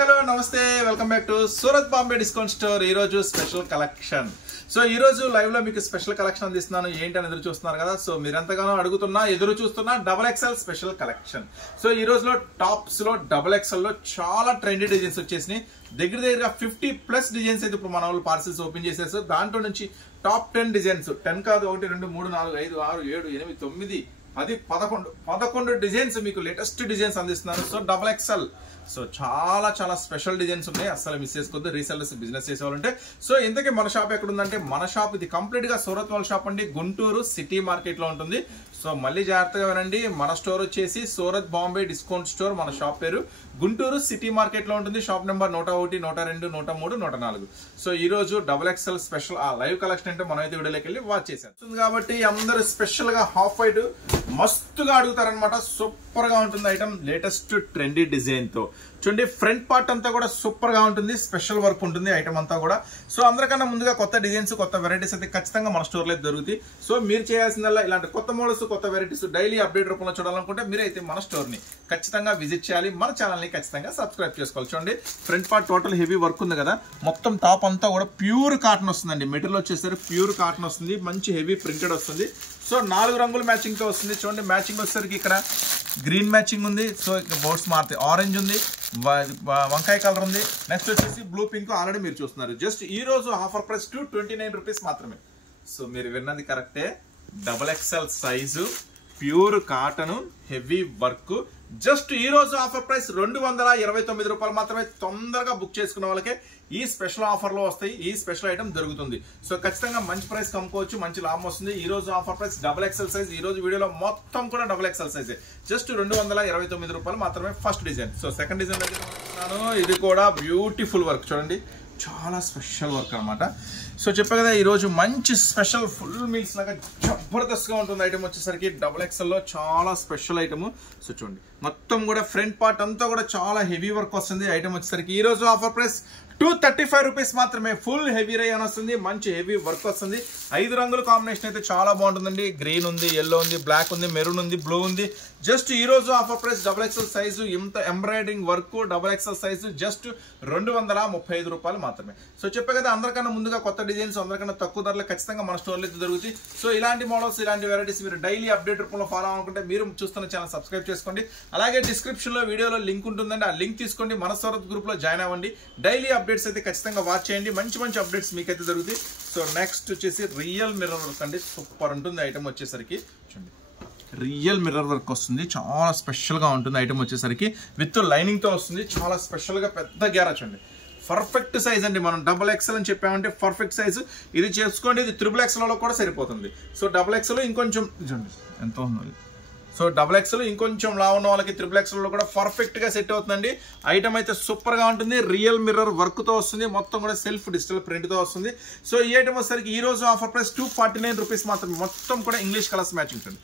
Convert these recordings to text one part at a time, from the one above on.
Hello నమస్తే welcome back to Surat Bombay discount store. ఈ రోజు స్పెషల్ కలెక్షన్. సో ఈ రోజు లైవ్ లో మీకు స్పెషల్ కలెక్షన్ అందిస్తున్నాను. ఏంటని ఎదురు చూస్తున్నారు కదా. సో మీరు ఎంతగానో అడుగుతున్నా ఎదురు చూస్తున్నా XXL స్పెషల్ కలెక్షన్. సో ఈ రోజులో టాప్స్ లో XXL లో చాలా ట్రెండీ డిజైన్స్ వచ్చేసినాయి. దగ్గరగా 50+ డిజైన్స్ అయితే ఇప్పుడు మన వాళ్ళు పార్సల్స్ ఓపెన్ చేసేసారు. దాంట్లో నుంచి టాప్ 10 డిజైన్స్, 10 కాదు 1 2 3 4 5 6 7 8 9 10 11 డిజైన్స్ మీకు లేటెస్ట్ డిజైన్స్ అందిస్తున్నారు. సో XXL సో చాలా స్పెషల్ డిజైన్స్ ఉన్నాయి. అసలు మిస్ చేసుకోవద్దు. Resellers business చేసేవాళ్ళంటే. సో ఇంతకీ మన షాప్ ఎక్కడ ఉందంటే, మన షాప్ ఇది కంప్లీట్ గా సూరత్ వాళ్ళ షాప్ అండి. గుంటూరు సిటీ మార్కెట్ లో ఉంటుంది. సో మళ్ళీ జాగ్రత్తగా వినండి. మన స్టోర్ వచ్చేసి సూరత్ బాంబే డిస్కౌంట్ స్టోర్. మన షాప్ పేరు గుంటూరు సిటీ మార్కెట్ లో ఉంటుంది. Shop number 101 102 103 104. సో ఈ రోజు XXL స్పెషల్ ఆ లైవ్ కలెక్షన్ అంటే మనం అయితే వీడియోలోకి వెళ్ళి వాచ్ చేసాం కాబట్టి అందరూ స్పెషల్ గా హాఫ్ వైట్ మస్తుగా అడుగుతారనమాట. సూపర్ గా ఉంటుంది ఐటమ్. లేటెస్ట్ ట్రెండీ డిజైన్ తో చూడండి. ఫ్రంట్ పార్ట్ అంతా కూడా సూపర్ గా ఉంటుంది. స్పెషల్ వర్క్ ఉంటుంది ఐటమ్ అంతా కూడా. సో అందరికన్నా ముందుగా కొత్త డిజైన్స్, కొత్త వెరైటీస్ అయితే ఖచ్చితంగా మన స్టోర్ లో అయితే దొరుకుతాయి. సో మీరు చేయాల్సిందల్లా ఇలాంటి కొత్త మోడల్స్, కొత్త వెరైటీస్ డైలీ అప్డేట్ రూపంలో చూడాలనుకుంటే మీరైతే మన స్టోర్ ని ఖచ్చితంగా విజిట్ చేయాలి. మన ఛానల్ ని ఖచ్చితంగా సబ్స్క్రైబ్ చేసుకోవాలి. చూడండి front part total heavy work ఉంది కదా. మొత్తం టాప్ అంతా కూడా ప్యూర్ కాటన్ వస్తుందండి. మెటీరియల్ వచ్చేసరికి ప్యూర్ కాటన్ వస్తుంది. మంచి హెవీ ప్రింటెడ్ వస్తుంది. సో 4 రంగుల మ్యాచింగ్ తో వస్తుంది. చూడండి మ్యాచింగ్ వచ్చేసరికి ఇక్కడ గ్రీన్ మ్యాచింగ్ ఉంది. సో ఇక్కడ బోర్డ్స్ మారుతాయి. ఆరెంజ్ ఉంది, వంకాయ కలర్ ఉంది, నెక్స్ట్ వచ్చేసి బ్లూ పింక్ ఆల్రెడీ మీరు చూస్తున్నారు. జస్ట్ ఈ రోజు ఆఫర్ ప్రైస్ 229 రూపీస్ మాత్రమే. సో మీరు విన్నది కరెక్టే. XXL size, pure cotton, heavy work. Just ఈ రోజు ఆఫర్ ప్రైస్ 229 రూపాయలు మాత్రమే. తొందరగా బుక్ చేసుకున్న వాళ్ళకే ఈ స్పెషల్ ఆఫర్ లో వస్తాయి. ఈ స్పెషల్ ఐటమ్ దొరుకుతుంది. సో ఖచ్చితంగా మంచి ప్రైస్ కమ్ముకోవచ్చు, మంచి లాభం వస్తుంది. ఈ రోజు ఆఫర్ ప్రైస్ XXL సైజ్. ఈ రోజు వీడియోలో మొత్తం కూడా XXL సైజ్. జస్ట్ 229 రూపాయలు మాత్రమే. First design. So second design దగ్గర ఇది కూడా బ్యూటిఫుల్ వర్క్ చూడండి. చాలా స్పెషల్ వర్క్ అనమాట. సో చెప్పా కదా ఈరోజు మంచి స్పెషల్ ఫుల్ మీల్స్ లాగా జబర్దస్త్ గా ఉంటుంది ఐటమ్ వచ్చేసరికి. XXL లో చాలా స్పెషల్ ఐటమ్. సో చూడండి మొత్తం కూడా ఫ్రంట్ పార్ట్ అంతా కూడా చాలా హెవీ వర్క్ వస్తుంది ఐటమ్ వచ్చేసరికి. ఈ రోజు ఆఫర్ ప్రైస్ 235 రూపీస్ మాత్రమే. ఫుల్ హెవీ రేయన్ వస్తుంది. మంచి హెవీ వర్క్ వస్తుంది. 5 రంగుల కాంబినేషన్ అయితే చాలా బాగుంటుందండి. గ్రీన్ ఉంది, ఎల్లో ఉంది, బ్లాక్ ఉంది, మెరూన్ ఉంది, బ్లూ ఉంది. జస్ట్ ఈ రోజు ఆఫర్ ప్రైస్ XXL సైజు, ఇంత embroidering work XXL size just 235 రూపాయలు మాత్రమే. సో చెప్పే కదా అందరికన్నా ముందుగా కొత్త డిజైన్స్, అందరికన్నా తక్కువ ధరలు ఖచ్చితంగా మన స్టోర్లో అయితే దొరుకుతాయి. సో ఇలాంటి మోడల్స్, ఇలాంటి వెరైటీస్ మీరు డైలీ అప్డేట్ రూపంలో ఫాలో అవ్వాలనుకుంటే మీరు చూస్తున్న ఛానల్ సబ్స్క్రైబ్ చేసుకోండి. అలాగే డిస్క్రిప్షన్ లో వీడియోలో లింక్ ఉంటుందండి. ఆ లింక్ తీసుకోండి. మన సూరత్ గ్రూప్ లో జాయిన్ అవ్వండి. డైలీ అప్డేట్స్ అయితే ఖచ్చితంగా వాచ్ చేయండి. మంచి అప్డేట్స్ మీకైతే దొరుకుతాయి. సో నెక్స్ట్ వచ్చేసి రియల్ మిర్రర్ వర్క్ అండి. సూపర్ ఉంటుంది ఐటమ్ వచ్చేసరికి. చూడండి రియల్ మిర్రర్ వర్క్ వస్తుంది. చాలా స్పెషల్ గా ఉంటుంది ఐటమ్ వచ్చేసరికి. విత్ లైనింగ్ తో వస్తుంది. చాలా స్పెషల్ గా పెద్ద గ్యారా చూడండి. పర్ఫెక్ట్ సైజ్ అండి. మనం XXL అని చెప్పామంటే పర్ఫెక్ట్ సైజు. ఇది చేసుకోండి. ఇది XXL లో కూడా సరిపోతుంది. సో XXL ఇంకొంచెం చూడండి ఎంత ఉంది. సో XXL ఇంకొంచెం లా ఉన్న వాళ్ళకి XXL లో కూడా పర్ఫెక్ట్ గా సెట్ అవుతుందండి. ఐటమ్ అయితే సూపర్ గా ఉంటుంది. రియల్ మిర్రర్ వర్క్ తో వస్తుంది. మొత్తం కూడా సెల్ఫ్ డిజిటల్ ప్రింట్ తో వస్తుంది. సో ఈ ఐటమ్ వచ్చేసరికి ఈ రోజు ఆఫర్ ప్రైస్ 249 రూపీస్ మాత్రమే. మొత్తం కూడా ఇంగ్లీష్ కలర్స్ మ్యాచింగ్ ఉంటుంది.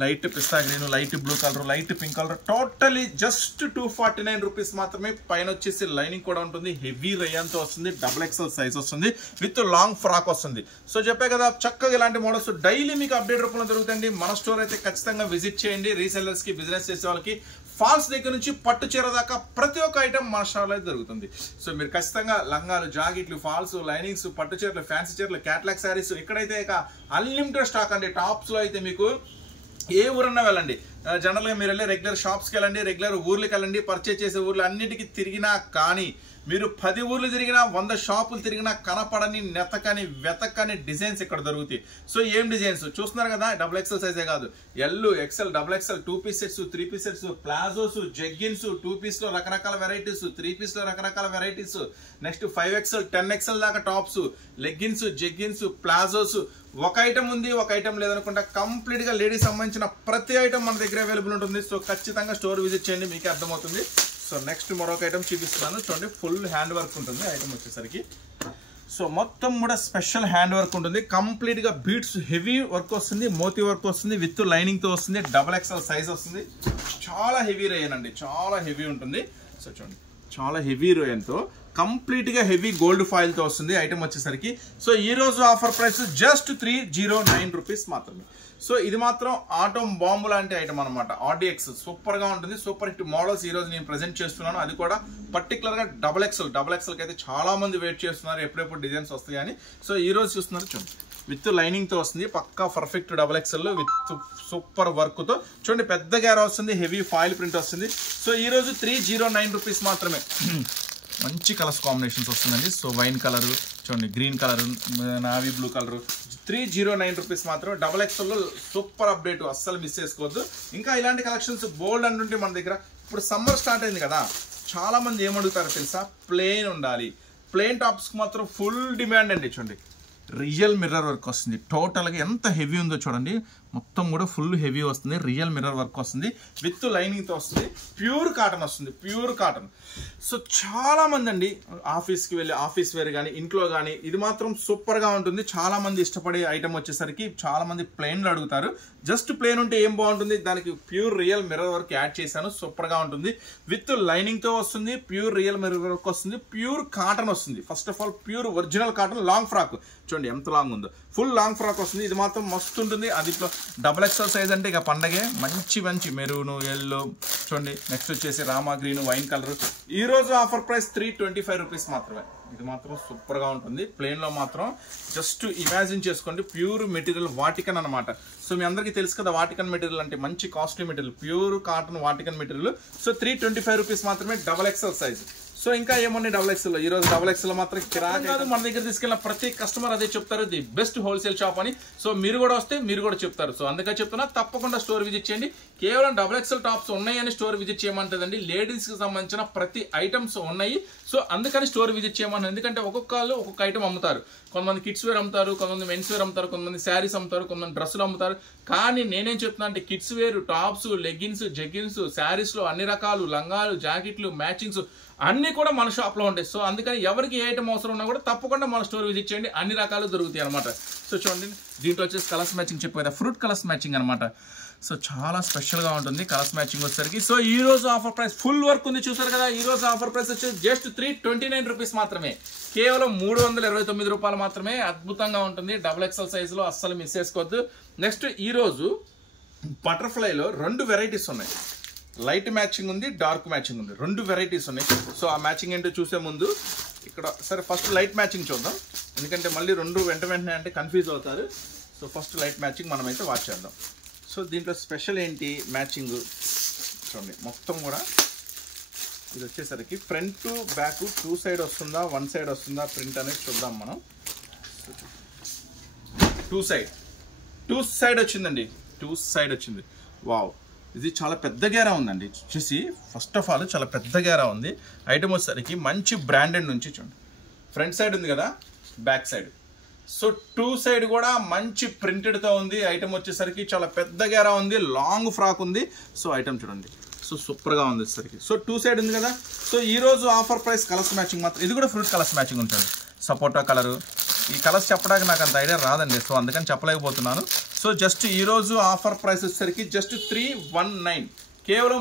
లైట్ పిస్తా green, light blue colour, light pink colour, totally just 249 rupees మాత్రమే. పైన వచ్చేసి లైనింగ్ కూడా ఉంటుంది. హెవీ రేయన్ తో వస్తుంది. XXL సైజ్ వస్తుంది. విత్ లాంగ్ ఫ్రాక్ వస్తుంది. సో చెప్పే కదా చక్కగా ఇలాంటి మోడల్స్ డైలీ మీకు అప్డేట్ రూపంలో దొరుకుతాయండి. మన స్టోర్ అయితే ఖచ్చితంగా విజిట్ చేయండి. రీసెల్లర్స్ కి, బిజినెస్ చేసే వాళ్ళకి, ఫాల్స్ దగ్గర నుంచి పట్టు చీర దాకా ప్రతి ఒక్క ఐటమ్ మన స్టోర్ లో దొరుకుతుంది. సో మీరు ఖచ్చితంగా లంగాలు, జాకెట్లు, ఫాల్స్, లైనింగ్స్, పట్టు చీరలు, ఫ్యాన్సీ చీరలు, క్యాట్లాగ్ శారీస్ ఇక్కడైతే ఇక అన్లిమిటెడ్ స్టాక్ అండి. టాప్స్ లో అయితే మీకు ఏ ఊరన్నా వెళ్ళండి. జనరల్గా మీరు వెళ్ళి రెగ్యులర్ షాప్స్కి వెళ్ళండి, రెగ్యులర్ ఊర్లకి వెళ్ళండి. పర్చేజ్ చేసే ఊర్లు అన్నిటికీ తిరిగినా కానీ మీరు 10 ఊర్లు తిరిగినా, 100 షాపులు తిరిగినా కనపడని, నెతకని, వెతకని డిజైన్స్ ఇక్కడ దొరుకుతాయి. సో ఏం డిజైన్స్ చూస్తున్నారు కదా. XXL సైజే కాదు, L, XL, XXL, 2 piece sets, 3 piece sets, palazzos, jeggings, 2 piece లో రకరకాల వెరైటీస్, 3 పీస్ లో రకరకాల వెరైటీస్, నెక్స్ట్ 5XL, 10XL దాకా టాప్స్, లెగ్గిన్స్, జెగ్గిన్స్, ప్లాజోస్. ఒక ఐటమ్ ఉంది, ఒక ఐటమ్ లేదనుకుంటా కంప్లీట్ గా లేడీస్ సంబంధించిన ప్రతి ఐటమ్ మన దగ్గర అవైలబుల్ ఉంటుంది. సో ఖచ్చితంగా స్టోర్ విజిట్ చేయండి, మీకే అర్థమవుతుంది. సో నెక్స్ట్ మరొక ఐటమ్ చూపిస్తున్నాను చూడండి. ఫుల్ హ్యాండ్ వర్క్ ఉంటుంది ఐటమ్ వచ్చేసరికి. సో మొత్తం కూడా స్పెషల్ హ్యాండ్ వర్క్ ఉంటుంది. కంప్లీట్ గా బీట్స్ హెవీ వర్క్ వస్తుంది. మోతీ వర్క్ వస్తుంది. విత్ లైనింగ్ తో వస్తుంది. XXL సైజ్ వస్తుంది. చాలా హెవీ రేయన్ అండి. చాలా హెవీ ఉంటుంది. సో చూడండి చాలా హెవీ రేయన్ తో కంప్లీట్గా హెవీ గోల్డ్ ఫాయిల్తో వస్తుంది ఐటమ్ వచ్చేసరికి. సో ఈ రోజు ఆఫర్ ప్రైస్ జస్ట్ 309 రూపీస్ మాత్రమే. సో ఇది మాత్రం ఆటోమ్ బాంబు లాంటి ఐటమ్ అనమాట. ఆర్డిఎక్స్ సూపర్గా ఉంటుంది. సూపర్ హిట్ మోడల్స్ ఈరోజు నేను ప్రజెంట్ చేస్తున్నాను. అది కూడా పర్టికులర్గా డబుల్ ఎక్స్ఎల్కి అయితే చాలా మంది వెయిట్ చేస్తున్నారు ఎప్పుడెప్పుడు డిజైన్స్ వస్తాయి అని. సో ఈ రోజు చూస్తున్నారు చూడండి, విత్ లైనింగ్తో వస్తుంది. పక్కా perfect double XL with super వర్క్తో చూడండి. పెద్ద గేర వస్తుంది, హెవీ ఫాయిల్ ప్రింట్ వస్తుంది. సో ఈరోజు 309 రూపీస్ మాత్రమే. మంచి కలర్స్ కాంబినేషన్స్ వస్తుందండి. సో వైన్ కలరు చూడండి, green colour, navy blue colour, 309 rupees మాత్రమే. డబుల్ ఎక్స్ఎల్లో సూపర్ అప్డేట్, అస్సలు మిస్ చేసుకోవద్దు. ఇంకా ఇలాంటి కలెక్షన్స్ బోల్డ్ అంటుంటే మన దగ్గర. ఇప్పుడు సమ్మర్ స్టార్ట్ అయింది కదా, చాలా మంది ఏమడుగుతారో తెలుసా, ప్లెయిన్ ఉండాలి. ప్లెయిన్ టాప్స్కి మాత్రం ఫుల్ డిమాండ్ అండి. చూడండి రియల్ మిర్రర్ వర్క్ వస్తుంది. టోటల్గా ఎంత హెవీ ఉందో చూడండి, మొత్తం కూడా ఫుల్ హెవీ వస్తుంది. రియల్ మిర్రర్ వర్క్ వస్తుంది, విత్ లైనింగ్తో వస్తుంది. ప్యూర్ కాటన్ వస్తుంది, ప్యూర్ కాటన్. సో చాలా మంది అండి ఆఫీస్కి వెళ్ళి ఆఫీస్ వేర్ కానీ ఇంట్లో కానీ ఇది మాత్రం సూపర్గా ఉంటుంది. చాలా మంది ఇష్టపడే ఐటమ్ వచ్చేసరికి చాలా మంది ప్లెయిన్లో అడుగుతారు. జస్ట్ ప్లెయిన్ ఉంటే ఏం బాగుంటుంది, దానికి pure real mirror work add చేశాను. సూపర్గా ఉంటుంది, విత్ లైనింగ్తో వస్తుంది. ప్యూర్ రియల్ మిర్రర్ వర్క్ వస్తుంది, ప్యూర్ కాటన్ వస్తుంది. First of all pure original cotton. Long frock చూడండి ఎంత లాంగ్ ఉందో, ఫుల్ లాంగ్ ఫ్రాక్ వస్తుంది. ఇది మాత్రం మస్తు ఉంటుంది. అదిట్లో డబుల్ ఎక్స్ఎల్ సైజ్ అంటే ఇక పండగే. మంచి మంచి మెరూను, ఎల్లో చూడండి. నెక్స్ట్ వచ్చేసి రామా గ్రీన్, వైన్ కలర్. ఈ రోజు ఆఫర్ ప్రైస్ 325 రూపీస్ మాత్రమే. ఇది మాత్రం సూపర్గా ఉంటుంది. ప్లెయిన్లో మాత్రం జస్ట్ ఇమాజిన్ చేసుకోండి, ప్యూర్ మెటీరియల్ వాటికన్ అనమాట. సో మీ అందరికీ తెలుసు కదా, వాటికన్ మెటీరియల్ అంటే మంచి costly material, pure cotton Vatican material. So 325 rupees మాత్రమే డబుల్ ఎక్స్ఎల్ సైజ్. సో ఇంకా ఏమున్నాయి డబుల్ ఎక్స్ఎల్. ఈ రోజు డబుల్ ఎక్స్ఎల్ మాత్రం కిరాక్. మన దగ్గర తీసుకెళ్ళిన ప్రతి కస్టమర్ అదే చెప్తారు, ది బెస్ట్ హోల్సేల్ షాప్ అని. సో మీరు కూడా వస్తే మీరు కూడా చెప్తారు. సో అందుకే చెప్తున్నా, తప్పకుండా స్టోర్ విజిట్ చేయండి. కేవలం డబుల్ ఎక్స్ఎల్ టాప్స్ ఉన్నాయని స్టోర్ విజిట్ చేయమంటుందండి. లేడీస్ కి సంబంధించిన ప్రతి ఐటమ్స్ ఉన్నాయి. సో అందుకని స్టోర్ విజిట్ చేయమని. ఎందుకంటే ఒక్కొక్కళ్ళు ఒక్కొక్క ఐటమ్ అమ్ముతారు. కొంతమంది కిడ్స్ వేర్ అమ్ముతారు, కొంతమంది మెన్స్ వేర్ అమ్ముతారు, కొంతమంది శారీస్ అమ్ముతారు, కొంతమంది డ్రెస్సులు అమ్ముతారు. కానీ నేనేం చెప్తున్నా అంటే kids wear, tops, leggings, jeggings, శారీస్లో అన్ని రకాలు, లంగాలు, జాకెట్లు, మ్యాచింగ్స్ అన్ని కూడా మన షాప్లో ఉంటాయి. సో అందుకని ఎవరికి ఏ ఐటమ్ అవసరం ఉన్నా కూడా తప్పకుండా మన స్టోర్ విజిట్ చేయండి, అన్ని రకాలు దొరుకుతాయి అనమాట. సో చూడండి, దీంట్లో వచ్చేసి కలర్స్ మ్యాచింగ్ చెప్పారు కదా, ఫ్రూట్ కలర్స్ మ్యాచింగ్ అనమాట. సో చాలా స్పెషల్గా ఉంటుంది కలర్స్ మ్యాచింగ్ వచ్చేసరికి. సో ఈ రోజు ఆఫర్ ప్రైస్ ఫుల్ వర్క్ ఉంది చూసారు కదా. ఈ రోజు ఆఫర్ ప్రైస్ వచ్చేసి జస్ట్ 329 రూపీస్ మాత్రమే. కేవలం 329 రూపాయలు మాత్రమే. అద్భుతంగా ఉంటుంది డబుల్ ఎక్స్ఎల్ సైజులో, అస్సలు మిస్ చేసుకోవద్దు. నెక్స్ట్ ఈ రోజు బటర్ఫ్లైలో 2 వెరైటీస్ ఉన్నాయి. లైట్ మ్యాచింగ్ ఉంది, డార్క్ మ్యాచింగ్ ఉంది. 2 వెరైటీస్ ఉన్నాయి. సో ఆ మ్యాచింగ్ ఏంటో చూసే ముందు ఇక్కడ సరే ఫస్ట్ లైట్ మ్యాచింగ్ చూద్దాం, ఎందుకంటే మళ్ళీ 2 వెంటనే అంటే కన్ఫ్యూజ్ అవుతారు. సో ఫస్ట్ లైట్ మ్యాచింగ్ మనమైతే వాచ్ చేద్దాం. సో దీంట్లో స్పెషల్ ఏంటి మ్యాచింగ్ చూడండి. మొత్తం కూడా ఇది వచ్చేసరికి ఫ్రంట్ టు బ్యాక్ 2 సైడ్ వస్తుందా, 1 సైడ్ వస్తుందా ప్రింట్ అనేది చూద్దాం మనం. 2 సైడ్ వచ్చిందండి, 2 సైడ్ వచ్చింది. వావ్, ఇది చాలా పెద్ద గేరా ఉందండి. చూసి ఫస్ట్ ఆఫ్ ఆల్ చాలా పెద్ద గేరా ఉంది. ఐటమ్ వచ్చేసరికి మంచి బ్రాండెడ్ నుంచి చూడండి. ఫ్రంట్ సైడ్ ఉంది కదా, బ్యాక్ సైడ్. సో 2 సైడ్ కూడా మంచి ప్రింటెడ్తో ఉంది. ఐటమ్ వచ్చేసరికి చాలా పెద్ద గేరా ఉంది, లాంగ్ ఫ్రాక్ ఉంది. సో ఐటమ్ చూడండి, సో సూపర్గా ఉంది వచ్చేసరికి. సో 2 సైడ్ ఉంది కదా. సో ఈ రోజు ఆఫర్ ప్రైస్ కలర్స్ మ్యాచింగ్ మాత్రం. ఇది కూడా ఫ్రూట్ కలర్స్ మ్యాచింగ్ ఉంటుంది. సపోటా కలరు, ఈ కలర్స్ చెప్పడానికి నాకు అంత ఐడియా రాదండి. సో అందుకని చెప్పలేకపోతున్నాను. సో జస్ట్ ఈరోజు ఆఫర్ ప్రైస్ వచ్చేసరికి జస్ట్ 319, కేవలం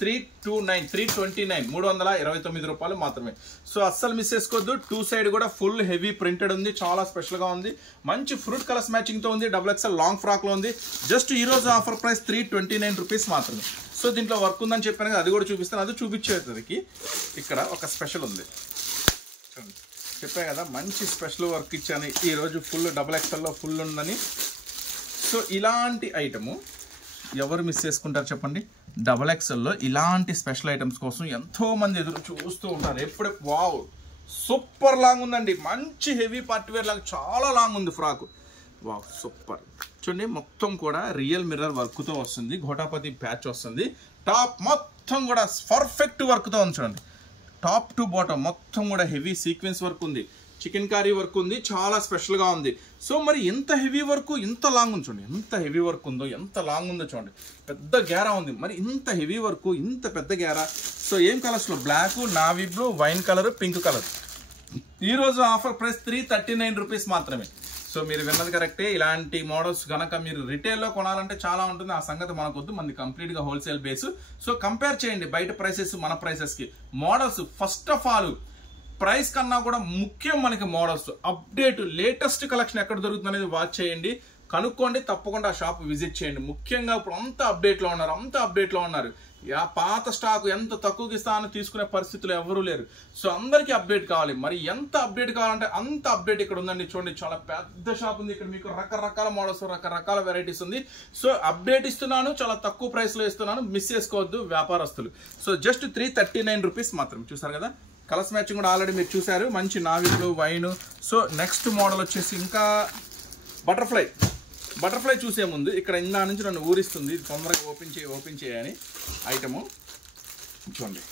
329, 329 రూపాయలు మాత్రమే. సో అస్సలు మిస్ చేసుకోవద్దు. 2 సైడ్ కూడా ఫుల్ హెవీ ప్రింటెడ్ ఉంది, చాలా స్పెషల్గా ఉంది. మంచి ఫ్రూట్ కలర్స్ మ్యాచింగ్తో ఉంది. డబుల్ ఎక్స్ఎల్ లాంగ్ ఫ్రాక్లో ఉంది. జస్ట్ ఈరోజు ఆఫర్ ప్రైస్ 329 రూపీస్ మాత్రమే. సో దీంట్లో వర్క్ ఉందని చెప్పాను కదా, అది కూడా చూపిస్తాను. అది చూపించేసరికి ఇక్కడ ఒక స్పెషల్ ఉంది చెప్పా కదా, మంచి స్పెషల్ వర్క్ ఇచ్చాను ఈరోజు. ఫుల్ డబుల్ ఎక్స్ఎల్లో ఫుల్ ఉందని. సో ఇలాంటి ఐటము ఎవరు మిస్ చేసుకుంటారు చెప్పండి. డబుల్ ఎక్స్ఎల్లో ఇలాంటి స్పెషల్ ఐటమ్స్ కోసం ఎంతోమంది ఎదురు చూస్తూ ఉంటారు. ఎప్పుడు వావ్, సూపర్ లాంగ్ ఉందండి. మంచి హెవీ పార్టీ వేర్ లాగా చాలా లాంగ్ ఉంది ఫ్రాక్. Wow super. చూడండి మొత్తం కూడా రియల్ మిర్రర్ వర్క్తో వస్తుంది. ఘోటాపతి ప్యాచ్ వస్తుంది. టాప్ మొత్తం కూడా పర్ఫెక్ట్ వర్క్తో ఉంది చూడండి. టాప్ టు బాటమ్ మొత్తం కూడా హెవీ సీక్వెన్స్ వర్క్ ఉంది, చికెన్ కర్రీ వర్క్ ఉంది, చాలా స్పెషల్గా ఉంది. సో మరి ఎంత హెవీ వర్క్, ఇంత లాంగ్ ఉంది చూడండి. ఎంత హెవీ వర్క్ ఉందో, ఎంత లాంగ్ ఉందో చూడండి. పెద్ద గేరా ఉంది. మరి ఇంత హెవీ వర్క్, ఇంత పెద్ద గేరా. సో ఏం కలర్స్లో, black, navy blue, wine colour, pink colour. ఈరోజు ఆఫర్ ప్రైస్ 339 రూపీస్ మాత్రమే. సో మీరు విన్నది కరెక్టే. ఇలాంటి మోడల్స్ కనుక మీరు రిటైల్లో కొనాలంటే చాలా ఉంటుంది. ఆ సంగతి మనకొద్దు, మనది కంప్లీట్గా హోల్సేల్ బేస్. సో కంపేర్ చేయండి బయట ప్రైసెస్ మన ప్రైసెస్కి. Models first of all price కన్నా కూడా ముఖ్యం మనకి మోడల్స్. అప్డేట్ లేటెస్ట్ కలెక్షన్ ఎక్కడ దొరుకుతుంది అనేది వాచ్ చేయండి, కనుక్కోండి, తప్పకుండా షాప్ విజిట్ చేయండి. ముఖ్యంగా ఇప్పుడు అంత అప్డేట్లో ఉన్నారు. ఆ పాత స్టాక్ ఎంత తక్కువకి ఇస్తానో తీసుకునే పరిస్థితులు ఎవరూ లేరు. సో అందరికీ అప్డేట్ కావాలి. మరి ఎంత అప్డేట్ కావాలంటే అంత అప్డేట్ ఇక్కడ ఉందండి. చూడండి, చాలా పెద్ద షాప్ ఉంది ఇక్కడ. మీకు రకరకాల మోడల్స్, రకరకాల వెరైటీస్ ఉంది. సో అప్డేట్ ఇస్తున్నాను, చాలా తక్కువ ప్రైస్లో ఇస్తున్నాను, మిస్ చేసుకోవద్దు వ్యాపారస్తులు. సో జస్ట్ 339 రూపీస్ మాత్రం. చూసారు కదా, కలర్స్ మ్యాచింగ్ కూడా ఆల్రెడీ మీరు చూసారు. మంచి navy blue, wine. So next model వచ్చేసి ఇంకా బటర్ఫ్లై చూసే ముందు ఇక్కడ ఇందా నుంచి నన్ను ఊరిస్తుంది, తొందరగా ఓపెన్ చేయని ఐటము. చూడండి,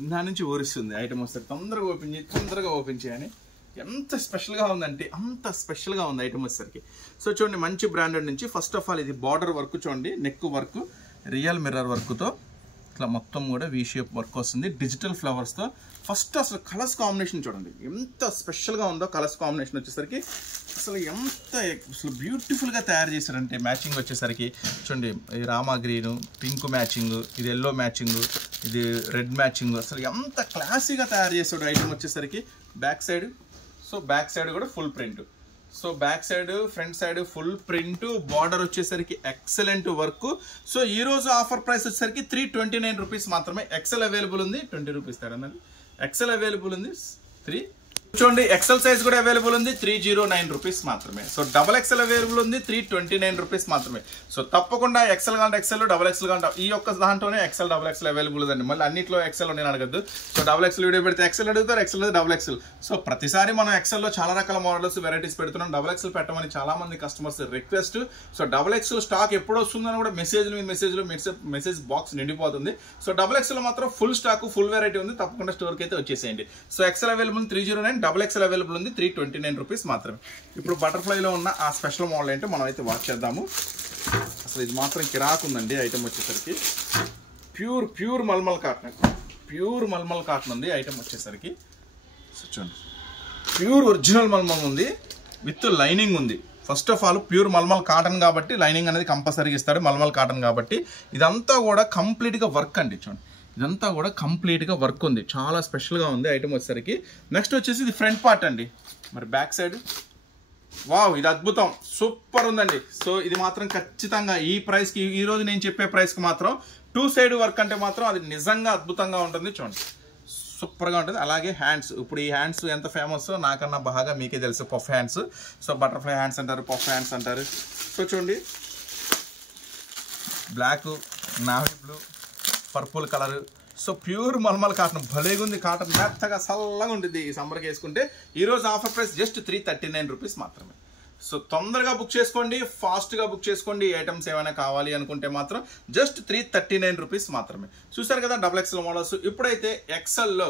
ఇందా నుంచి ఊరిస్తుంది ఐటమ్ వస్తే తొందరగా ఓపెన్ చేయని. ఎంత స్పెషల్గా ఉందంటే అంత స్పెషల్గా ఉంది ఐటమ్ వచ్చేసరికి. సో చూడండి, మంచి బ్రాండెడ్ నుంచి ఫస్ట్ ఆఫ్ ఆల్ ఇది బార్డర్ వర్క్ చూడండి, నెక్ వర్క్, రియల్ మిర్రర్ వర్క్తో ఇట్లా మొత్తం కూడా వీ షేప్ వర్క్ వస్తుంది, డిజిటల్ ఫ్లవర్స్తో. ఫస్ట్ అసలు కలర్స్ కాంబినేషన్ చూడండి ఎంత స్పెషల్గా ఉందో. కలర్స్ కాంబినేషన్ వచ్చేసరికి అసలు బ్యూటిఫుల్గా తయారు చేశారంటే మ్యాచింగ్ వచ్చేసరికి చూడండి, రామా గ్రీను, పింక్ మ్యాచింగ్, ఇది ఎల్లో మ్యాచింగ్, ఇది రెడ్ మ్యాచింగ్. అసలు ఎంత క్లాసీగా తయారు చేసాడు ఐటమ్ వచ్చేసరికి. బ్యాక్ సైడ్ కూడా full print. So back side, front side full print, border వచ్చేసరికి ఎక్సలెంట్ వర్క్. సో ఈ రోజు ఆఫర్ ప్రైస్ వచ్చేసరికి 329 రూపీస్ మాత్రమే. ఎక్సెల్ అవైలబుల్ ఉంది, 20 రూపీస్ తేడా. ఎక్సెల్ అవైలబుల్ ఉంది 3. చూడండి, ఎక్సెల్ సైజ్ కూడా అవైలబుల్ ఉంది, 309 రూపీస్ మాత్రమే. సో డబల్ ఎక్సెల్ అవైలబుల్ ఉంది, 329 రూపీస్ మాత్రమే. సో తప్పకుండా ఎక్సెల్ కాంటే ఎక్సెల్, డబల్ ఎక్సెల్ కాంటే ఈ యొక్క దాంట్లోనే ఎక్సెల్, డబల్ ఎక్సెల్ అవైలబుల్ ఉందండి. మళ్ళీ అన్నింటిలో ఎక్సెల్ నేను అడగద్దు. సో డబల్ ఎక్సెల్ వీడియో పెడితే ఎక్సెల్ అడుగుతారు, ఎక్సెల్ డబల్ ఎక్సెల్. సో ప్రతిసారి మనం ఎక్సెల్లో చాలా రకాల మోడల్స్, వెరైటీస్ పెడుతున్నాం. డబల్ ఎక్సెల్ పెట్టమని చాలా మంది customers request. So double XL stock ఎప్పుడు వస్తుందని కూడా మెసేజ్ బాక్స్ నిండిపోతుంది. సో డబల్ ఎక్సెల్ మాత్రం ఫుల్ స్టాక్, ఫుల్ వెరైటీ ఉంది. తప్పకుండా స్టోర్కి అయితే వచ్చేసేయండి. So XL available 309, double XL available ఉంది 329 రూపీస్ మాత్రమే. ఇప్పుడు బటర్ఫ్లైలో ఉన్న ఆ స్పెషల్ మోడల్ ఏంటో మనం అయితే వాచ్ చేద్దాము. అసలు ఇది మాత్రం కిరాక్ ఉందండి ఐటమ్ వచ్చేసరికి. ప్యూర్ మల్మల్ కాటన్ ఉంది ఐటమ్ వచ్చేసరికి. సో చూడండి, ప్యూర్ ఒరిజినల్ మల్మల్ ఉంది, విత్ లైనింగ్ ఉంది. First of all pure mulmul cotton కాబట్టి లైనింగ్ అనేది కంపల్సరీగా ఇస్తాడు. మల్మల్ కాటన్ కాబట్టి ఇదంతా కూడా కంప్లీట్గా వర్క్ అండి. చూడండి, ఇదంతా కూడా కంప్లీట్గా వర్క్ ఉంది, చాలా స్పెషల్గా ఉంది ఐటమ్ వచ్చేసరికి. నెక్స్ట్ వచ్చేసి ఇది ఫ్రంట్ పార్ట్ అండి. మరి బ్యాక్ సైడ్ వావ్, ఇది అద్భుతం, సూపర్ ఉందండి. సో ఇది మాత్రం ఖచ్చితంగా ఈ ప్రైస్కి, ఈరోజు నేను చెప్పే ప్రైస్కి మాత్రం 2 సైడ్ వర్క్ అంటే మాత్రం అది నిజంగా అద్భుతంగా ఉంటుంది. చూడండి, సూపర్గా ఉంటుంది. అలాగే హ్యాండ్స్, ఇప్పుడు ఈ హ్యాండ్స్ ఎంత ఫేమస్ నాకన్నా బాగా మీకే తెలుసు, puff hands. So butterfly hands అంటారు, పఫ్ హ్యాండ్స్ అంటారు. సో చూడండి, black, navy blue, purple colour. So pure mulmul cotton, భలేగా ఉంది. కాటన్ మెత్తగా చల్లగా ఉంటుంది ఈ సమ్మర్కి వేసుకుంటే. ఈరోజు ఆఫర్ ప్రైస్ జస్ట్ 339 రూపీస్ మాత్రమే. సో తొందరగా బుక్ చేసుకోండి, ఫాస్ట్గా బుక్ చేసుకోండి. ఐటమ్స్ ఏమైనా కావాలి అనుకుంటే మాత్రం జస్ట్ 339 రూపీస్ మాత్రమే. చూసారు కదా డబుల్ ఎక్సెల్ మోడల్స్. ఇప్పుడైతే ఎక్సెల్లో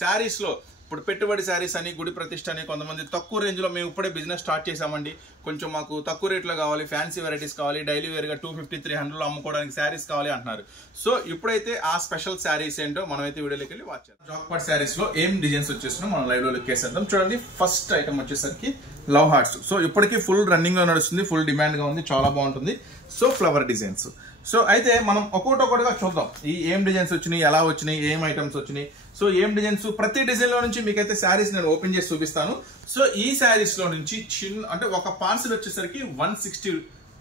శారీస్లో ఇప్పుడు పెట్టుబడి శారీస్ అని, గుడి ప్రతిష్ట అని, కొంతమంది తక్కువ రేంజ్లో మేము ఇప్పుడే బిజినెస్ స్టార్ట్ చేసామండి, కొంచెం మాకు తక్కువ రేట్లో కావాలి, ఫ్యాన్సీ వెరైటీస్ కావాలి, డైలీ వేర్గా 250-300లో అమ్ముకోవడానికి శారీస్ కావాలి అంటున్నారు. సో ఇప్పుడైతే ఆ స్పెషల్ శారీస్ ఏంటో మనమైతే వీడియోలోకి వెళ్ళి వాచ్ చేద్దాం. జాక్పాట్ శారీస్లో ఏం డిజైన్స్ వచ్చేసినా మనం లైవ్లో లుక్ వేసేద్దాం. చూడండి, ఫస్ట్ ఐటమ్ వచ్చేసరికి లవ్ హార్ట్స్. సో ఇప్పటికీ ఫుల్ రన్నింగ్లో నడుస్తుంది, ఫుల్ డిమాండ్గా ఉంది, చాలా బాగుంటుంది. So flower designs. సో అయితే మనం ఒక్కొక్కటిగా చూద్దాం, ఈ ఏం డిజైన్స్ వచ్చినాయి, ఎలా వచ్చినాయి, ఏం ఐటమ్స్ వచ్చినాయి. సో ఏం డిజైన్స్, ప్రతి డిజైన్ లో నుంచి మీకైతే శారీస్ నేను ఓపెన్ చేసి చూపిస్తాను. సో ఈ శారీస్ లో నుంచి అంటే ఒక పార్సిల్ వచ్చేసరికి 160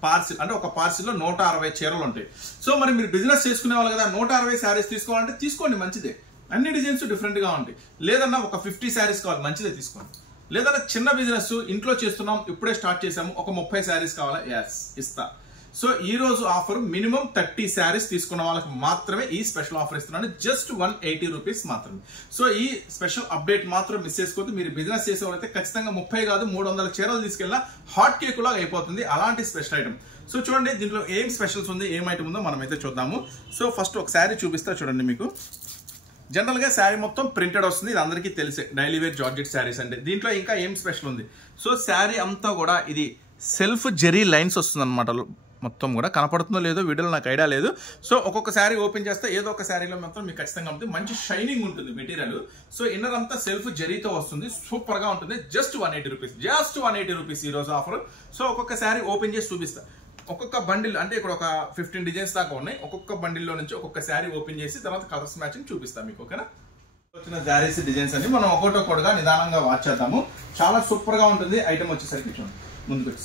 పార్సిల్, అంటే ఒక పార్సిల్ లో 160 చీరలు ఉంటాయి. సో మరి మీరు బిజినెస్ చేసుకునే వాళ్ళు కదా, 160 శారీస్ తీసుకోవాలంటే తీసుకోండి, మంచిదే. అన్ని డిజైన్స్ డిఫరెంట్ గా ఉంటాయి. లేదన్నా ఒక 50 శారీస్ కావాలి, మంచిదే, తీసుకోండి. లేదన్నా చిన్న బిజినెస్ ఇంట్లో చేస్తున్నాం, ఇప్పుడే స్టార్ట్ చేసాము, ఒక 30 శారీస్ కావాలా, ఎస్ ఇస్తా. సో ఈ రోజు ఆఫర్ మినిమం 30 శారీస్ తీసుకున్న వాళ్ళకి మాత్రమే ఈ స్పెషల్ ఆఫర్ ఇస్తున్నాను, జస్ట్ 180 రూపీస్ మాత్రమే. సో ఈ స్పెషల్ అప్డేట్ మాత్రం మిస్ చేసుకోవద్దు. మీరు బిజినెస్ చేసేవాళ్ళైతే ఖచ్చితంగా 30 కాదు 300 చీరలు తీసుకెళ్ళినా హాట్ కేక్ లాగా అయిపోతుంది, అలాంటి స్పెషల్ ఐటమ్. సో చూడండి, దీంట్లో ఏం స్పెషల్స్ ఉంది, ఏం ఐటమ్ ఉందో మనం అయితే చూద్దాము. సో ఫస్ట్ ఒక శారీ చూపిస్తా చూడండి. మీకు జనరల్గా శారీ మొత్తం ప్రింటెడ్ వస్తుంది, ఇది అందరికీ తెలిసే డైలీ వేర్ జార్జెట్ శారీస్ అంటే. దీంట్లో ఇంకా ఏం స్పెషల్ ఉంది, సో శారీ అంతా కూడా ఇది సెల్ఫ్ జెరీ లైన్స్ వస్తుంది అనమాట. మొత్తం కూడా కనపడుతుందో లేదో వీడియోలో నాకు ఐడియా లేదు. సో ఒక్కొక్క శారీ ఓపెన్ చేస్తే ఏదో ఒక శారీలో మాత్రం మీకు ఖచ్చితంగా ఉంటుంది. మంచి షైనింగ్ ఉంటుంది మెటీరియల్. సో ఇన్నర్ అంతా సెల్ఫ్ జరీతో వస్తుంది, సూపర్ గా ఉంటుంది. జస్ట్ 180 రూపీస్, జస్ట్ 180 రూపీస్ ఈ రోజు ఆఫర్. సో ఒక్కొక్క శారీ ఓపెన్ చేసి చూపిస్తా. ఒక్కొక్క బండిల్ అంటే ఇక్కడ ఒక 15 డిజైన్స్ దాకా ఉన్నాయి. ఒక్కొక్క బండిల్లో నుంచి ఒక్కొక్క శారీ ఓపెన్ చేసి తర్వాత కలర్స్ మ్యాచింగ్ చూపిస్తాం మీకు. ఓకేనా? వచ్చిన శారీస్ డిజైన్స్ అన్ని మనం ఒక్కొక్కటిగా నిదానంగా వాచ్ చేద్దాము. చాలా సూపర్ గా ఉంటుంది. ఐటమ్ వచ్చేసరికి చూడండి ముందుకు.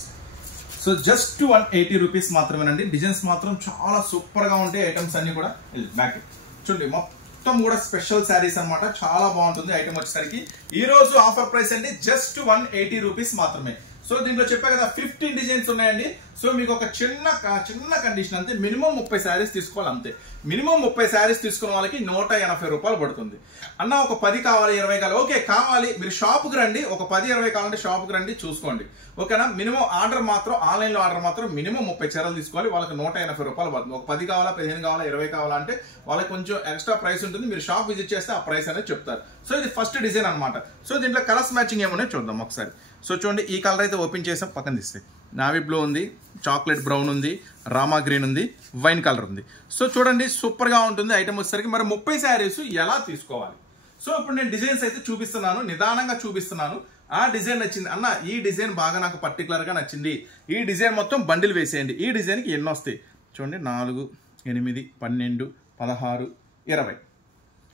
సో జస్ట్ 180 రూపీస్ మాత్రమేనండి. డిజైన్స్ మాత్రం చాలా సూపర్ గా ఉంటాయి. ఐటమ్స్ అన్ని కూడా బ్యాక్ చూడండి మొత్తం కూడా స్పెషల్ శారీస్ అన్నమాట. చాలా బాగుంటుంది ఐటమ్ వచ్చేసరికి. ఈ రోజు ఆఫర్ ప్రైస్ అండి జస్ట్ 180 రూపీస్ మాత్రమే. సో దీంట్లో చెప్పా కదా 15 డిజైన్స్ ఉన్నాయండి. సో మీకు ఒక చిన్న కండిషన్ అంతే, మినిమం 30 శారీస్ తీసుకోవాలి అంతే. మినిమం 30 శారీస్ తీసుకున్న వాళ్ళకి 180 రూపాయలు పడుతుంది. అన్న ఒక 10 కావాలి 20 కావాలి, ఓకే కావాలి, మీరు షాప్కి రండి. ఒక 10-20 కావాలంటే షాప్కి రండి చూసుకోండి. ఓకేనా? మినిమం ఆర్డర్ మాత్రం ఆన్లైన్ లో ఆర్డర్ మాత్రం మినిమం 30 చీరలు తీసుకోవాలి. వాళ్ళకి 180 రూపాయలు పడుతుంది. ఒక 10 కావాలా, 15 కావాలా, 20 కావాలా అంటే వాళ్ళకి కొంచెం ఎక్స్ట్రా ప్రైస్ ఉంటుంది. మీరు షాప్ విజిట్ చేస్తే ఆ ప్రైస్ అనేది చెప్తారు. సో ఇది ఫస్ట్ డిజైన్ అనమాట. సో దీంట్లో కలర్స్ మ్యాచింగ్ ఏమన్నా చూద్దాం ఒకసారి. సో చూడండి ఈ కలర్ అయితే ఓపెన్ చేసాం, పక్కన తీస్తే నావీ బ్లూ ఉంది, చాక్లెట్ బ్రౌన్ ఉంది, రామా గ్రీన్ ఉంది, వైన్ కలర్ ఉంది. సో చూడండి సూపర్ గా ఉంటుంది ఐటమ్ వచ్చేసరికి. మరి 30 శారీస్ ఎలా తీసుకోవాలి? సో ఇప్పుడు నేను డిజైన్స్ అయితే చూపిస్తున్నాను, నిదానంగా చూపిస్తున్నాను. ఆ డిజైన్ నచ్చింది అన్న, ఈ డిజైన్ బాగా నాకు పర్టికులర్ గా నచ్చింది, ఈ డిజైన్ మొత్తం బండిల్ వేసేయండి. ఈ డిజైన్కి ఎన్ని వస్తాయి చూడండి, 4, 8, 12, 16, 20.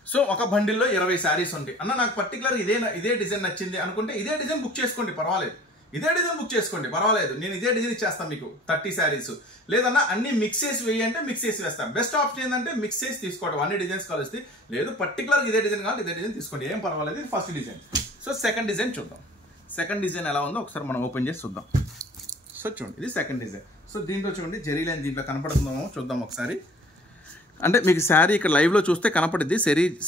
సో ఒక బండిల్లో 20 శారీస్ ఉంటాయి. అన్న నాకు పర్టికులర్ ఇదే డిజైన్ నచ్చింది అనుకుంటే ఇదే డిజైన్ బుక్ చేసుకోండి పర్వాలేదు. ఇదే డిజైన్ బుక్ చేసుకోండి పర్వాలేదు. నేను ఇదే డిజైన్ ఇచ్చేస్తాను మీకు 30 శారీస్. లేదన్నా అన్ని మిక్స్ చేసి వేయంటే మిక్స్ చేసి వేస్తాను. బెస్ట్ ఆప్షన్ ఏంటంటే మిక్స్ చేసి తీసుకోవడం, అన్ని డిజైన్స్ కలిసి. లేదు పర్టికులర్ ఇదే డిజైన్ కావాలి, ఇదే డిజైన్ తీసుకోండి, ఏం పర్వాలేదు. ఇది first design. So second design చూద్దాం. సెకండ్ డిజైన్ ఎలా ఉందో ఒకసారి మనం ఓపెన్ చేసి చూద్దాం. సో చూడండి ఇది సెకండ్ డిజైన్. సో దీంట్లో చూడండి జరీ లైన్ దీంట్లో కనపడుతుందో చూద్దాం ఒకసారి. అంటే మీకు శారీ ఇక్కడ లైవ్ లో చూస్తే కనపడుద్ది,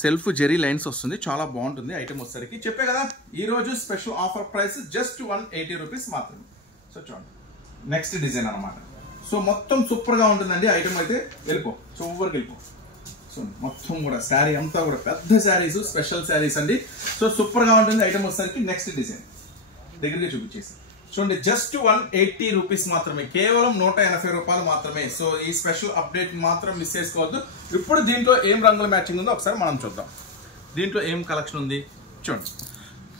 సెల్ఫ్ జెరీ లైన్స్ వస్తుంది. చాలా బాగుంటుంది ఐటమ్ వచ్చేసరికి. చెప్పే కదా ఈ రోజు special offer price just 180 rupees మాత్రమే. సో చూడండి నెక్స్ట్ డిజైన్ అనమాట. సో మొత్తం సూపర్ గా ఉంటుందండి ఐటమ్ అయితే. వెళ్ళిపో సూపర్కి వెళ్ళిపో. సో మొత్తం కూడా శారీ అంతా కూడా పెద్ద శారీస్, స్పెషల్ శారీస్ అండి. సో సూపర్ గా ఉంటుంది ఐటమ్ వచ్చేసరికి. నెక్స్ట్ డిజైన్ దగ్గరగా చూపించేసి చూడండి జస్ట్ 180 రూపీస్ మాత్రమే, కేవలం 180 రూపాయలు మాత్రమే. సో ఈ స్పెషల్ అప్డేట్ మాత్రం మిస్ చేసుకోవద్దు. ఇప్పుడు దీంట్లో ఏం రంగుల మ్యాచింగ్ ఉందో ఒకసారి మనం చూద్దాం. దీంట్లో ఏం కలెక్షన్ ఉంది చూడండి.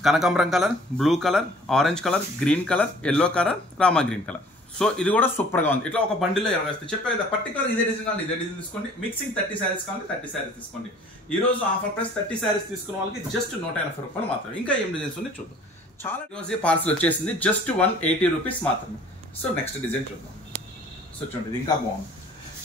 కనకాంబరం colour, blue colour, orange colour, green colour, yellow colour, Rama green colour. So ఇది కూడా సూపర్ గా ఉంది. ఇట్లా ఒక బండిల్లో 20 వస్తాయి. చెప్పే కదా పర్టికులర్ ఇదే డిజైన్ కావాలి, ఇదే డిజైన్ తీసుకోండి. మిక్సింగ్ 30 శారీస్ కావాలి, 30 శారీస్ తీసుకోండి. ఈ రోజు ఆఫర్ ప్రైస్ 30 శారీస్ తీసుకున్న వాళ్ళకి జస్ట్ 180 రూపాయలు మాత్రమే. ఇంకా ఏం డిజైన్స్ ఉన్నాయి చూద్దాం. చాలా ఈరోజు పార్సల్ వచ్చేసింది జస్ట్ 180 రూపీస్ మాత్రమే. సో నెక్స్ట్ డిజైన్ చూద్దాం. సో చూడండి ఇది ఇంకా బాగుంది.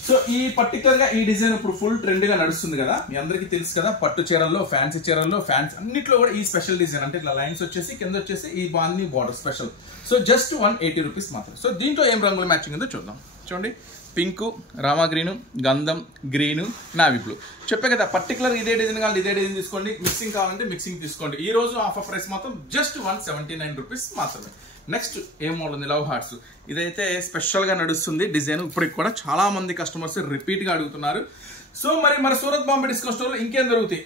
సో ఈ పర్టికులర్ గా ఈ డిజైన్ ఇప్పుడు ఫుల్ ట్రెండ్ గా నడుస్తుంది కదా, మీ అందరికీ తెలుసు కదా. పట్టు చీరల్లో, ఫ్యాన్సీ చీరల్లో, ఫ్యాన్సీ అన్నిట్లో కూడా ఈ స్పెషల్ డిజైన్ అంటే ఇట్లా లైన్స్ వచ్చేసి కింద వచ్చేసి ఈ బాంది border special. So just 180 rupees మాత్రం. సో దీంట్లో ఏం రంగుల మ్యాచింగ్ ఉందో చూద్దాం. చూడండి పింక్, రామా గ్రీను, గంధం, గ్రీను, నావీ బ్లూ. చెప్పే కదా పర్టికులర్ ఇదే డిజైన్ కావాలి, ఇదే డిజైన్ తీసుకోండి. మిక్సింగ్ కావాలంటే మిక్సింగ్ తీసుకోండి. ఈ రోజు ఆఫర్ ప్రైస్ మాత్రం జస్ట్ 179 రూపీస్ మాత్రమే. నెక్స్ట్ ఏం మోడల్ ఉంది, లవ్ హార్ట్స్. ఇదైతే స్పెషల్ గా నడుస్తుంది డిజైన్. ఇప్పటికి కూడా చాలా మంది కస్టమర్స్ రిపీట్ గా అడుగుతున్నారు. సో మరి మన సూరత్ బాంబే డిస్కౌంట్ స్టోర్ ఇంకేం జరుగుతాయి,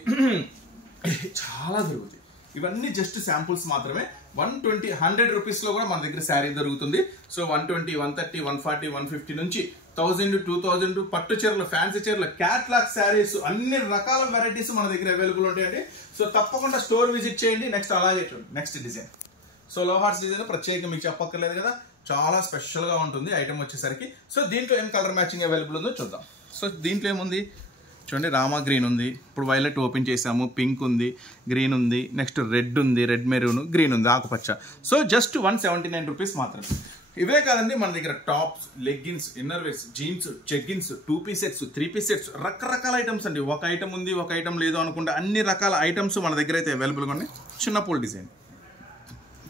చాలా జరుగుతాయి. ఇవన్నీ జస్ట్ శాంపుల్స్ మాత్రమే. 120, 100 రూపీస్ లో కూడా మన దగ్గర శారీ దొరుకుతుంది. సో 120, 130, 140, 150 నుంచి 1000, 2000 పట్టు చీరలు, ఫ్యాన్సీ చీరలు, క్యాట్లాగ్ శారీస్, అన్ని రకాల వెరైటీస్ మన దగ్గర అవైలబుల్ ఉంటాయండి. సో తప్పకుండా స్టోర్ విజిట్ చేయండి. నెక్స్ట్ అలాగే చూడండి next design. So love hearts design ప్రత్యేకంగా మీకు చెప్పక్కర్లేదు కదా, చాలా స్పెషల్ గా ఉంటుంది ఐటమ్ వచ్చేసరికి. సో దీంట్లో ఏం కలర్ మ్యాచింగ్ అవైలబుల్ ఉందో చూద్దాం. సో దీంట్లో ఏముంది చూడండి, రామా గ్రీన్ ఉంది, ఇప్పుడు వైలెట్ ఓపెన్ చేసాము, పింక్ ఉంది, గ్రీన్ ఉంది, నెక్స్ట్ రెడ్ ఉంది, రెడ్ మెరూన్, గ్రీన్ ఉంది, ఆకుపచ్చ. సో జస్ట్ 179 రూపీస్ మాత్రమే. ఇవే కాదండి మన దగ్గర tops, leggings, inner wears, jeans, jeggings, 2 piece sets, 3 piece sets, రకరకాల ఐటమ్స్ అండి. ఒక ఐటమ్ ఉంది ఒక ఐటమ్ లేదు అనుకుంటే అన్ని రకాల ఐటమ్స్ మన దగ్గర అయితే అవైలబుల్గా ఉన్నాయి. చిన్న పూల్ డిజైన్,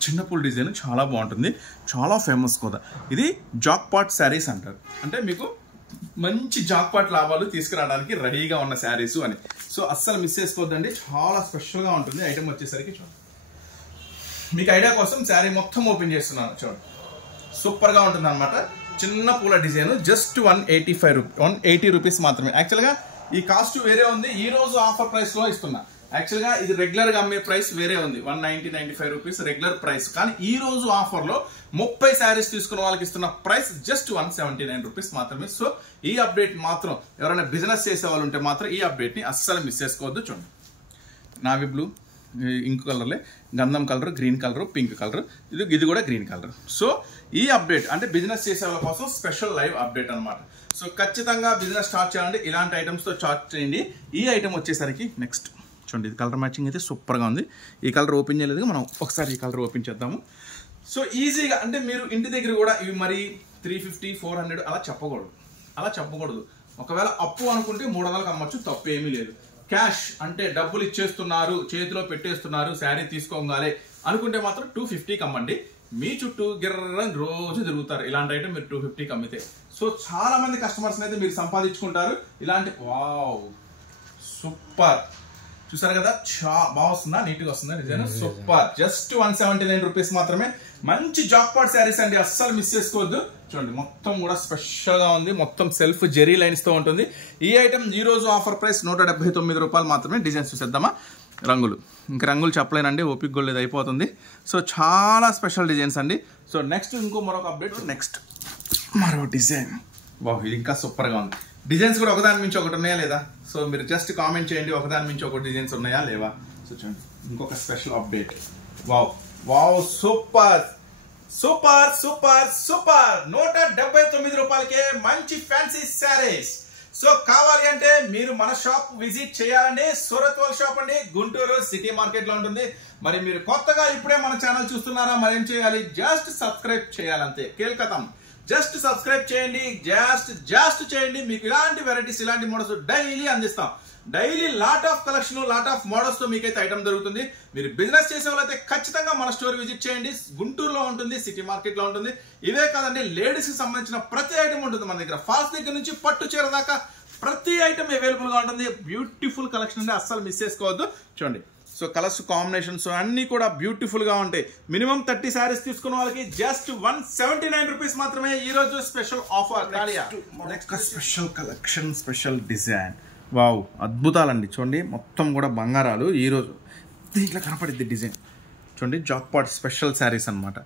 చిన్న పూల్ డిజైన్ చాలా బాగుంటుంది, చాలా ఫేమస్ కూడా. ఇది జాక్ పాట్ శారీస్ అంటారు. అంటే మీకు మంచి జాక్ పాట్ లాభాలు తీసుకురావడానికి రెడీగా ఉన్న శారీస్ అని. సో అస్సలు మిస్ చేసుకోవద్దండి, చాలా స్పెషల్గా ఉంటుంది ఐటమ్ వచ్చేసరికి. చూడండి మీకు ఐడియా కోసం శారీ మొత్తం ఓపెన్ చేస్తున్నాను. చూడండి సూపర్ గా ఉంటుంది అనమాట. చిన్న పూల డిజైన్ జస్ట్ 180 రూపీస్ మాత్రమే. యాక్చువల్గా ఈ కాస్ట్ వేరే ఉంది, ఈ రోజు ఆఫర్ ప్రైస్ లో ఇస్తున్నా. యాక్చువల్గా ఇది రెగ్యులర్ గా అమ్మే ప్రైస్ వేరే ఉంది, 190-95 రూపీస్ రెగ్యులర్ ప్రైస్. కానీ ఈ రోజు ఆఫర్ లో 30 శారీస్ తీసుకున్న వాళ్ళకి ఇస్తున్న ప్రైస్ జస్ట్ 179 రూపీస్ మాత్రమే. సో ఈ అప్డేట్ మాత్రం ఎవరైనా బిజినెస్ చేసే వాళ్ళు ఉంటే మాత్రం ఈ అప్డేట్ ని అస్సలు మిస్ చేసుకోవద్దు. చూడండి, నావీ బ్లూ, ఇంక్ కలర్లే, గంధం colour, green colour, pink colour, ఇది కూడా గ్రీన్ కలర్. సో ఈ అప్డేట్ అంటే బిజినెస్ చేసే వాళ్ళ కోసం స్పెషల్ లైవ్ అప్డేట్ అనమాట. సో ఖచ్చితంగా బిజినెస్ స్టార్ట్ చేయాలంటే ఇలాంటి ఐటమ్స్ తో స్టార్ట్ చేయండి. ఈ ఐటమ్ వచ్చేసరికి నెక్స్ట్ చూడండి, ఇది కలర్ మ్యాచింగ్ అయితే సూపర్గా ఉంది. ఈ కలర్ ఓపెన్ చేయలేదు, మనం ఒకసారి ఈ కలర్ ఓపెన్ చేద్దాము. సో ఈజీగా అంటే మీరు ఇంటి దగ్గర కూడా ఇవి మరి 350-400 అలా చెప్పకూడదు. ఒకవేళ అప్పు అనుకుంటే 300కి అమ్మచ్చు, తప్పు ఏమీ లేదు. క్యాష్ అంటే డబ్బులు ఇచ్చేస్తున్నారు, చేతిలో పెట్టేస్తున్నారు, శారీ తీసుకోగానే అనుకుంటే మాత్రం 250కి అమ్మండి. మీ చుట్టూ గిర్రని రోజు తిరుగుతారు ఇలాంటి ఐటమ్ మీరు 250కి అమ్మితే. సో చాలా మంది కస్టమర్స్ అయితే మీరు సంపాదించుకుంటారు ఇలాంటి. వావ్, సూపర్, చూసారు కదా, బాగా వస్తుందా, నీట్ గా వస్తుందా డిజైన్, సూపర్. జస్ట్ 179 రూపీస్ మాత్రమే. మంచి జాక్పాట్ శారీస్ అండి, అస్సలు మిస్ చేసుకోవద్దు. చూడండి, మొత్తం కూడా స్పెషల్ గా ఉంది, మొత్తం సెల్ఫ్ జెరీ లైన్స్ తో ఉంటుంది. ఈ ఐటమ్ ఈ రోజు ఆఫర్ ప్రైస్ 179 రూపాయలు మాత్రమే. డిజైన్స్ చూసేద్దామా, రంగులు ఇంకా రంగులు చెప్పలేనండి, ఓపిక గోల్డ్ అయిపోతుంది. సో చాలా స్పెషల్ డిజైన్స్ అండి. సో నెక్స్ట్ మరొక అప్డేట్, నెక్స్ట్ మరో డిజైన్. బాగు, ఇది ఇంకా సూపర్ గా ఉంది. డిజైన్స్ కూడా ఒకదాని మించి ఒకటి ఉన్నాయా లేదా? సో మీరు జస్ట్ కామెంట్ చేయండి, ఒకదాని మించి ఒకటి డిజైన్స్ ఉన్నాయా లేవా. సో చూడండి, ఇంకొక special update. Wow wow, super super super super. 179 రూపాయలకే మంచి ఫ్యాన్సీ శారీస్. సో కావాలి అంటే మీరు మన షాప్ విజిట్ చేయాలండి. సూరత్ వాళ్ళ షాప్ అండి, గుంటూరు సిటీ మార్కెట్ లో ఉంటుంది. మరి మీరు కొత్తగా ఇప్పుడే మన ఛానల్ చూస్తున్నారా, మరి ఏం చేయాలి, జస్ట్ సబ్స్క్రైబ్ చేయాలంతే, కేల్కతం. జస్ట్ సబ్స్క్రైబ్ చేయండి, జస్ట్ చేయండి. మీకు ఇలాంటి వెరైటీస్, ఇలాంటి మోడల్స్ డైలీ అందిస్తాం. Daily lot of collection, lot of models తో మీకైతే ఐటమ్ దొరుకుతుంది. మీరు బిజినెస్ చేసే వాళ్ళైతే ఖచ్చితంగా మన స్టోర్ విజిట్ చేయండి. గుంటూరులో ఉంటుంది, సిటీ మార్కెట్ లో ఉంటుంది. ఇవే కాదండి, లేడీస్ కి సంబంధించిన ప్రతి ఐటమ్ ఉంటుంది మన దగ్గర. ఫాల్స్ దగ్గర నుంచి పట్టు చీర దాకా ప్రతి ఐటమ్ అవైలబుల్ గా ఉంటుంది. బ్యూటిఫుల్ కలెక్షన్ అండి, అస్సలు మిస్ చేసుకోవద్దు. చూడండి, సో కలర్స్ కాంబినేషన్స్ అన్ని కూడా బ్యూటిఫుల్ గా ఉంటాయి. మినిమం 30 శారీస్ తీసుకున్న వాళ్ళకి జస్ట్ 179 రూపీస్ మాత్రమే ఈ రోజు special offer. Next special collection, special design. Wow, అద్భుతాలండి. చూడండి, మొత్తం కూడా బంగారాలు. ఈ రోజు దీంట్లో కనపడిద్ది డిజైన్. చూడండి, జాక్పాట్ స్పెషల్ శారీస్ అనమాట.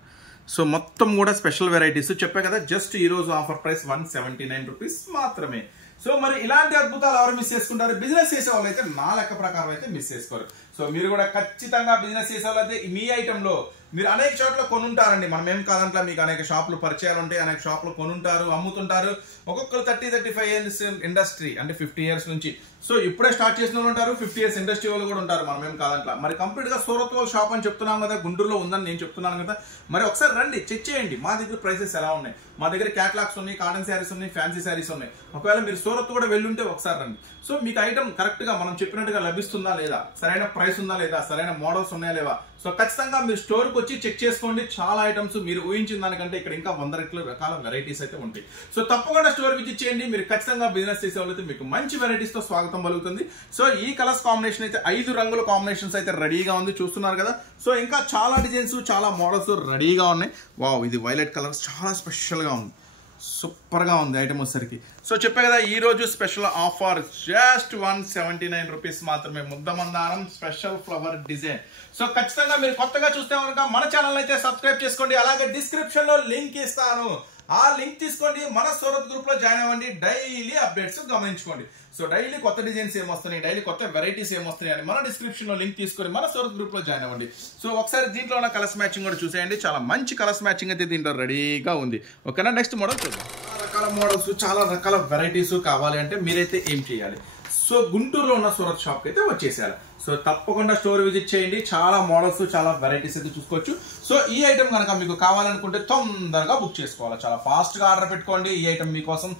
సో మొత్తం కూడా స్పెషల్ వెరైటీస్ చెప్పే కదా. జస్ట్ ఈ రోజు ఆఫర్ ప్రైస్ 179 రూపీస్ మాత్రమే. సో మరి ఇలాంటి అద్భుతాలు ఎవరు మిస్ చేసుకుంటారు? బిజినెస్ చేసే వాళ్ళు అయితే నా లెక్క ప్రకారం అయితే మిస్ చేసుకోరు. సో మీరు కూడా ఖచ్చితంగా బిజినెస్ చేసే వాళ్ళు అయితే మీ ఐటమ్ లో మీరు అనేక చోట్ల కొనుంటారండి. మనం ఏం కాదంటే మీకు అనేక షాపులు పరిచయాలు ఉంటాయి, అనేక షాపులు కొనుంటారు, అమ్ముతుంటారు. ఒక్కొక్కరు 30-35 ఇయర్స్ ఇండస్ట్రీ అంటే 50 ఇయర్స్ నుంచి. సో ఇప్పుడే స్టార్ట్ చేసిన వాళ్ళు ఉంటారు, 50 ఇయర్స్ ఇండస్ట్రీ వాళ్ళు కూడా ఉంటారు. మనం ఏం కాదంట్లా. మరి కంప్లీట్ గా సూరత్ వాళ్ళ షాప్ అని చెప్తున్నాం కదా, గుంటూరులో ఉందని నేను చెప్తున్నాను కదా. మరి ఒకసారి రండి, చెక్ చేయండి మా దగ్గర ప్రైసెస్ ఎలా ఉన్నాయి. మా దగ్గర క్యాటలాగ్స్ ఉన్నాయి, కాటన్ శారీస్ ఉన్నాయి, ఫ్యాన్సీ శారీస్ ఉన్నాయి. ఒకవేళ మీరు సూరత్ కూడా వెళ్ళుంటే ఒకసారి రండి. సో మీకు ఐటమ్ కరెక్ట్ గా మనం చెప్పినట్టుగా లభిస్తుందా లేదా, సరైన ప్రైస్ ఉందా లేదా, సరైన మోడల్స్ ఉన్నాయా లేవా. సో ఖచ్చితంగా మీరు స్టోర్ కి వచ్చి చెక్ చేసుకోండి. చాలా ఐటమ్స్ మీరు ఊహించిన దానికంటే ఇక్కడ ఇంకా 100 రకాల వెరైటీస్ అయితే ఉంటాయి. సో తప్పకుండా స్టోర్ విజిట్ చేయండి. మీరు ఖచ్చితంగా బిజినెస్ చేసే వాళ్ళైతే మీకు మంచి వెరైటీస్ తో స్వాగతం పలుకుతుంది. సో ఈ కలర్స్ కాంబినేషన్ అయితే 5 రంగుల కాంబినేషన్స్ అయితే రెడీగా ఉంది, చూస్తున్నారు కదా. సో ఇంకా చాలా డిజైన్స్, చాలా మోడల్స్ రెడీగా ఉన్నాయి. వావ్, ఇది వైలెట్ కలర్స్ చాలా స్పెషల్ గా ఉంది, సూపర్ గా ఉంది ఐటమ్ వచ్చేసరికి. సో చెప్పే కదా, ఈ రోజు స్పెషల్ ఆఫర్ జస్ట్ 179 రూపీస్ మాత్రమే. ముద్దమందారం స్పెషల్ ఫ్లవర్ డిజైన్. సో ఖచ్చితంగా మీరు కొత్తగా చూస్తే కనుక మన ఛానల్ అయితే సబ్స్క్రైబ్ చేసుకోండి. అలాగే డిస్క్రిప్షన్ లో లింక్ ఇస్తాను, ఆ లింక్ తీసుకోండి, మన సూరత్ గ్రూప్ లో జాయిన్ అవ్వండి. డైలీ అప్డేట్స్ గమనించుకోండి. సో డైలీ కొత్త డిజైన్స్ ఏమొస్తున్నాయి, డైలీ కొత్త వెరైటీస్ ఏమొస్తున్నాయి అని మన డిస్క్రిప్షన్ లో లింక్ తీసుకొని మన సూరత్ గ్రూప్ లో జాయిన్ అవ్వండి. సో ఒకసారి దీంట్లో ఉన్న కలర్స్ మ్యాచింగ్ కూడా చూసేయండి. చాలా మంచి కలర్స్ మ్యాచింగ్ అయితే దీంట్లో రెడీగా ఉంది. ఓకేనా, నెక్స్ట్ మోడల్ చూద్దాం. రకాల మోడల్స్, చాలా రకాల వెరైటీస్ కావాలి అంటే మీరైతే ఏం చేయాలి, సో గుంటూరులో ఉన్న సూరత్ షాప్ కి అయితే వచ్చేసేయాలి. సో తప్పకుండా స్టోర్ విజిట్ చేయండి. చాలా మోడల్స్, చాలా వెరైటీస్ అయితే చూసుకోవచ్చు. సో ఈ ఐటమ్ కనుక మీకు కావాలనుకుంటే తొందరగా బుక్ చేసుకోవాలి, చాలా ఫాస్ట్ గా ఆర్డర్ పెట్టుకోండి. ఈ ఐటమ్ మీకోసం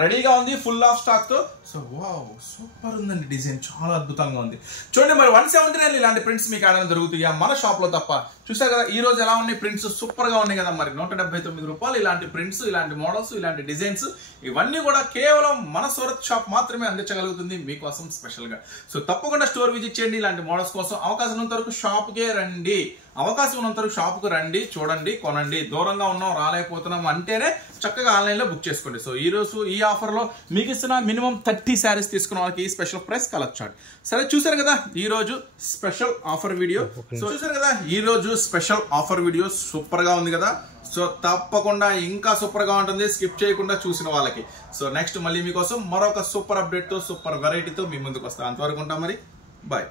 రెడీగా ఉంది, ఫుల్ ఆఫ్ స్టాక్ తో. సో వావ్, సూపర్ ఉందండి డిజైన్, చాలా అద్భుతంగా ఉంది. చూడండి, మరి 179 ఇలాంటి ప్రింట్స్ మీకు ఆడడం దొరుకుతాయా మన షాప్ లో తప్ప. చూసారు కదా ఈ రోజు ఎలా ఉన్నాయి ప్రింట్స్, సూపర్ గా ఉన్నాయి కదా. మరి 179 రూపాయలు ఇలాంటి ప్రింట్స్, ఇలాంటి మోడల్స్, ఇలాంటి డిజైన్స్ ఇవన్నీ కూడా కేవలం మన సూరత్ షాప్ మాత్రమే అందించగలుగుతుంది మీకోసం స్పెషల్ గా. సో తప్పకుండా స్టోర్ విజిట్ చేయండి. చేయండి ఇలాంటి మోడల్స్ కోసం. అవకాశం ఉన్నంత వరకు షాప్కే రండి, అవకాశం ఉన్నంత వరకు షాప్కు రండి, చూడండి, కొనండి. దూరంగా ఉన్నాం, రాలేకపోతున్నాం అంటేనే చక్కగా ఆన్లైన్లో బుక్ చేసుకోండి. సో ఈ రోజు ఈ ఆఫర్లో మీకు ఇస్తున్న మినిమం 30 శారీస్ తీసుకున్న వాళ్ళకి ఈ స్పెషల్ ప్రైస్ కలర్ చార్ట్. సరే, చూసారు కదా ఈ రోజు స్పెషల్ ఆఫర్ వీడియో. సో చూసారు కదా ఈ రోజు స్పెషల్ ఆఫర్ వీడియో సూపర్ గా ఉంది కదా. సో తప్పకుండా ఇంకా సూపర్ గా ఉంటుంది స్కిప్ చేయకుండా చూసిన వాళ్ళకి. సో నెక్స్ట్ మళ్ళీ మీకోసం మరొక సూపర్ అప్డేట్ తో, సూపర్ వెరైటీతో మీ ముందుకు వస్తా. అంతవరకు ఉంటాం మరి, బాయ్.